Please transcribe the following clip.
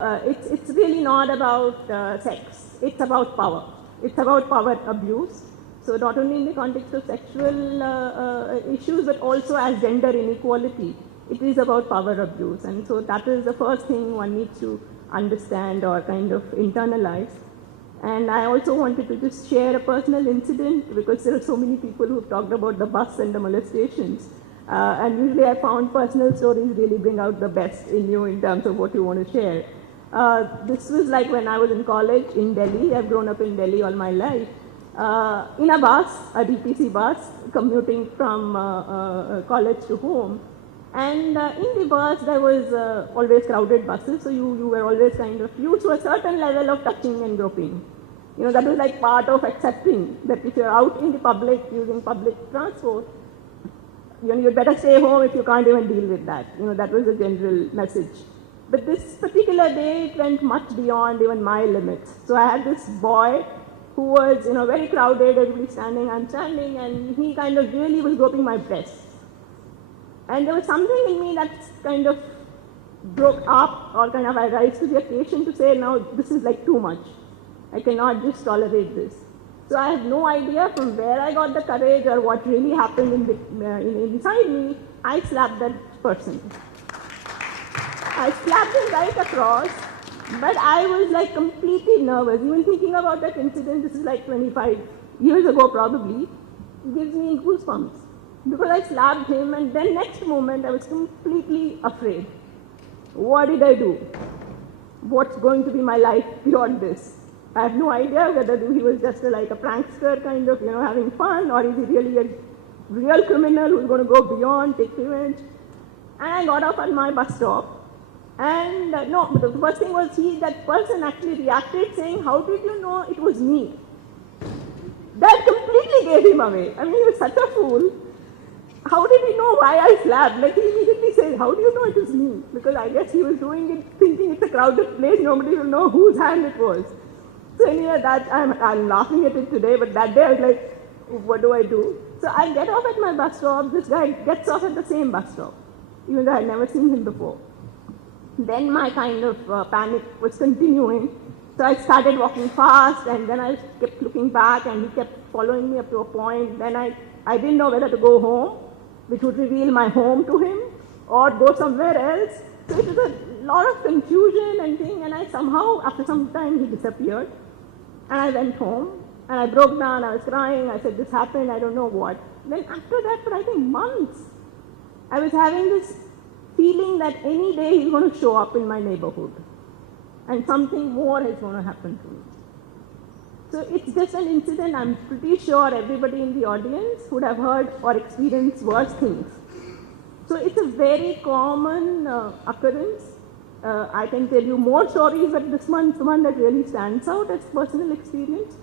It's really not about sex. It's about power. It's about power abuse. So not only in the context of sexual issues, but also as gender inequality, it is about power abuse. And so that is the first thing one needs to understand or kind of internalize. And I also wanted to just share a personal incident because there are so many people who've talked about the bus and the molestations. And usually I found personal stories really bring out the best in you in terms of what you want to share. This was like when I was in college in Delhi. I've grown up in Delhi all my life. In a bus, a DTC bus, commuting from college to home. And in the bus, there was always crowded buses, so you were always kind of used to a certain level of touching and groping. You know, that was like part of accepting that if you're out in the public using public transport, you know, you'd better stay home if you can't even deal with that. You know, that was the general message. But this particular day, it went much beyond even my limits. So I had this boy who was, you know, very crowded, everybody standing, I'm standing, and he kind of really was groping my breast. And there was something in me that kind of broke up, or kind of I rise to the occasion to say, now this is like too much. I cannot just tolerate this. So I have no idea from where I got the courage or what really happened inside me. I slapped that person. I slapped him right across, but I was like completely nervous. Even thinking about that incident, this is like 25 years ago probably, gives me goosebumps. Because I slapped him, and then next moment I was completely afraid. What did I do? What's going to be my life beyond this? I have no idea whether he was just like a prankster kind of, you know, having fun, or is he really a real criminal who's going to go beyond, take revenge. And I got off at my bus stop. And no, the first thing was that person actually reacted saying, how did you know it was me? That completely gave him away. I mean, he was such a fool. How did he know why I slapped? Like, he immediately said, how do you know it was me? Because I guess he was doing it thinking it's a crowded place, nobody will know whose hand it was. So anyway, that I'm laughing at it today, but that day I was like, what do I do? So I get off at my bus stop, this guy gets off at the same bus stop, even though I had never seen him before. Then my kind of panic was continuing. So I started walking fast, and then I kept looking back, and he kept following me up to a point. Then I didn't know whether to go home, which would reveal my home to him, or go somewhere else. So it was a lot of confusion and thing, and I somehow, after some time, he disappeared. And I went home, and I broke down, I was crying, I said, this happened, I don't know what. Then after that, for I think months, I was having this feeling that any day he's going to show up in my neighborhood, and something more is going to happen to me. So it's just an incident. I'm pretty sure everybody in the audience would have heard or experienced worse things. So it's a very common occurrence. I can tell you more stories, but this one that really stands out as personal experience.